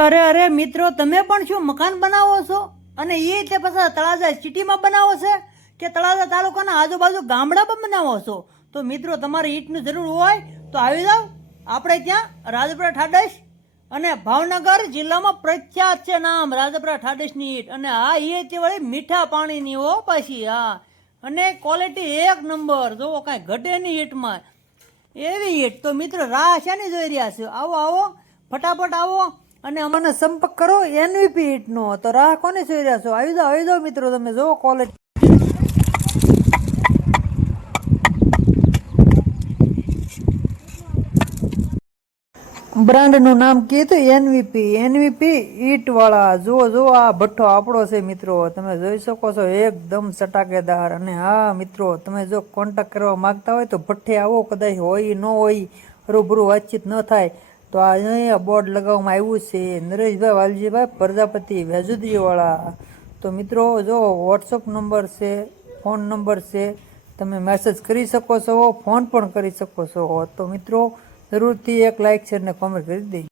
અરે મિત્રો, તમે પણ શું મકાન બનાવો છો? અને એ તે પછી તળાજા સિટીમાં બનાવો છે કે તળાજા તાલુકાના આજુબાજુ ગામડામાં બનાવો છો? તો મિત્રો, તમારે ઈંટની જરૂર હોય તો આવી જાઓ આપણે ત્યાં રાજપુરા ઠાડસ. અને ભાવનગર જિલ્લામાં પ્રખ્યાત છે નામ રાજપુરા ઠાડસની ઈંટ. અને હા, એ તે વળી મીઠા પાણીની હો પાછી. હા, અને ક્વોલિટી એક નંબર. જુઓ, કાંઈ ઘટે નહીં ઈંટમાં, એવી ઈંટ. તો મિત્રો, રાહ શાની જોઈ રહ્યા છો? આવો આવો, ફટાફટ આવો અને અમને સંપર્ક કરો એનવીપી ઈંટનો. તો રાહ કોને જોઈ રહ્યા છો? આવી જાઓ મિત્રો, તમે જુઓ ક્વોલિટી. બ્રાન્ડનું નામ કીધું એનવીપી ઈંટવાળા. જુઓ આ ભઠ્ઠો આપણો છે મિત્રો, તમે જોઈ શકો છો, એકદમ ચટાકેદાર. અને હા મિત્રો, તમે જો કોન્ટેક્ટ કરવા માંગતા હોય તો ભઠ્ઠે આવો, કદાચ હોય ન હોય, રૂબરૂ વાતચીત ન થાય તો આ અહીંયા બોર્ડ લગાવવામાં આવ્યું છે, નરેશભાઈ વાલજીભાઈ પ્રજાપતિ વેજુદરીવાળા. તો મિત્રો જો વોટ્સઅપ નંબર છે, ફોન નંબર છે, તમે મેસેજ કરી શકો છો, ફોન પણ કરી શકો છો. તો મિત્રો જરૂરથી એક લાઇક, શેર ને કોમેન્ટ કરી દેજો.